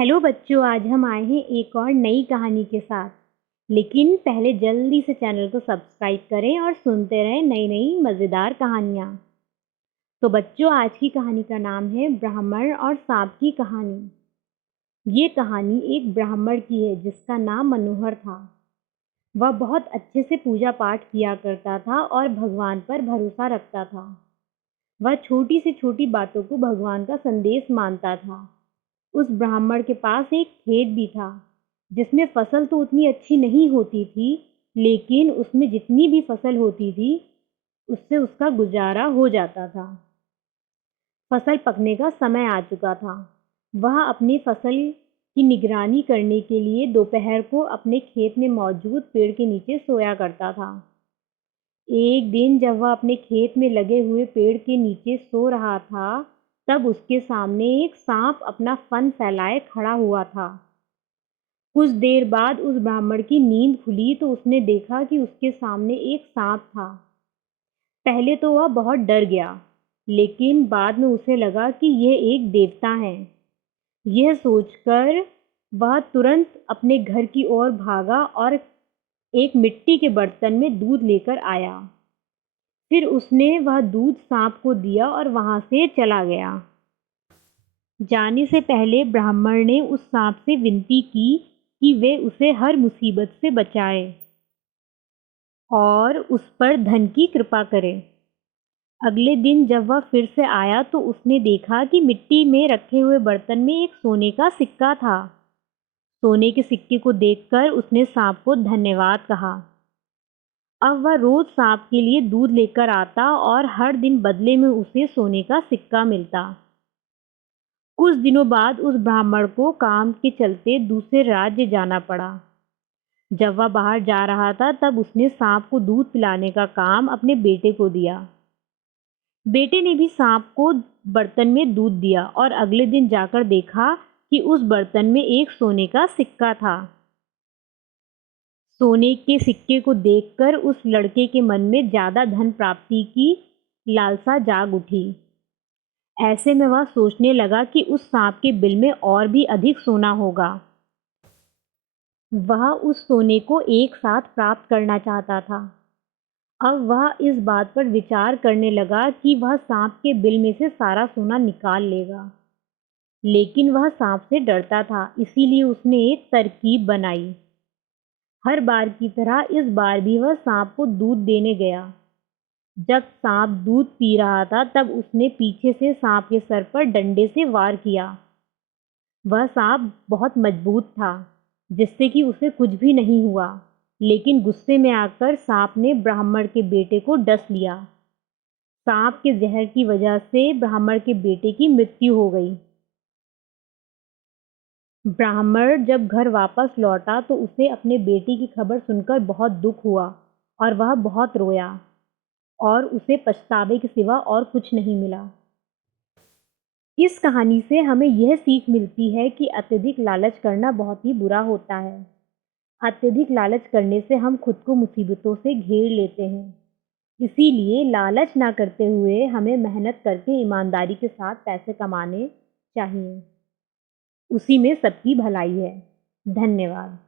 Hello बच्चों, आज हम आए हैं एक और नई कहानी के साथ। लेकिन पहले जल्दी से चैनल को सब्सक्राइब करें और सुनते रहें नई नई मज़ेदार कहानियाँ। तो बच्चों, आज की कहानी का नाम है ब्राह्मण और सांप की कहानी। ये कहानी एक ब्राह्मण की है जिसका नाम मनोहर था। वह बहुत अच्छे से पूजा पाठ किया करता था और भगवान पर भरोसा रखता था। वह छोटी से छोटी बातों को भगवान का संदेश मानता था। उस ब्राह्मण के पास एक खेत भी था जिसमें फसल तो उतनी अच्छी नहीं होती थी, लेकिन उसमें जितनी भी फसल होती थी उससे उसका गुजारा हो जाता था। फसल पकने का समय आ चुका था। वह अपनी फसल की निगरानी करने के लिए दोपहर को अपने खेत में मौजूद पेड़ के नीचे सोया करता था। एक दिन जब वह अपने खेत में लगे हुए पेड़ के नीचे सो रहा था, तब उसके सामने एक सांप अपना फन फैलाए खड़ा हुआ था। कुछ देर बाद उस ब्राह्मण की नींद खुली तो उसने देखा कि उसके सामने एक सांप था। पहले तो वह बहुत डर गया, लेकिन बाद में उसे लगा कि यह एक देवता है। यह सोचकर वह तुरंत अपने घर की ओर भागा और एक मिट्टी के बर्तन में दूध लेकर आया। फिर उसने वह दूध सांप को दिया और वहां से चला गया। जाने से पहले ब्राह्मण ने उस सांप से विनती की कि वे उसे हर मुसीबत से बचाए और उस पर धन की कृपा करें। अगले दिन जब वह फिर से आया तो उसने देखा कि मिट्टी में रखे हुए बर्तन में एक सोने का सिक्का था। सोने के सिक्के को देखकर उसने सांप को धन्यवाद कहा। अब वह रोज सांप के लिए दूध लेकर आता और हर दिन बदले में उसे सोने का सिक्का मिलता। कुछ दिनों बाद उस ब्राह्मण को काम के चलते दूसरे राज्य जाना पड़ा। जब वह बाहर जा रहा था तब उसने सांप को दूध पिलाने का काम अपने बेटे को दिया। बेटे ने भी सांप को बर्तन में दूध दिया और अगले दिन जाकर देखा कि उस बर्तन में एक सोने का सिक्का था। सोने के सिक्के को देखकर उस लड़के के मन में ज़्यादा धन प्राप्ति की लालसा जाग उठी। ऐसे में वह सोचने लगा कि उस सांप के बिल में और भी अधिक सोना होगा। वह उस सोने को एक साथ प्राप्त करना चाहता था। अब वह इस बात पर विचार करने लगा कि वह सांप के बिल में से सारा सोना निकाल लेगा, लेकिन वह सांप से डरता था, इसीलिए उसने एक तरकीब बनाई। हर बार की तरह इस बार भी वह सांप को दूध देने गया। जब सांप दूध पी रहा था तब उसने पीछे से सांप के सर पर डंडे से वार किया। वह सांप बहुत मजबूत था, जिससे कि उसे कुछ भी नहीं हुआ, लेकिन गुस्से में आकर सांप ने ब्राह्मण के बेटे को डस लिया। सांप के जहर की वजह से ब्राह्मण के बेटे की मृत्यु हो गई। ब्राह्मण जब घर वापस लौटा तो उसे अपने बेटे की खबर सुनकर बहुत दुख हुआ और वह बहुत रोया और उसे पछतावे के सिवा और कुछ नहीं मिला। इस कहानी से हमें यह सीख मिलती है कि अत्यधिक लालच करना बहुत ही बुरा होता है। अत्यधिक लालच करने से हम खुद को मुसीबतों से घेर लेते हैं। इसीलिए लालच ना करते हुए हमें मेहनत करके ईमानदारी के साथ पैसे कमाने चाहिए। उसी में सबकी भलाई है। धन्यवाद।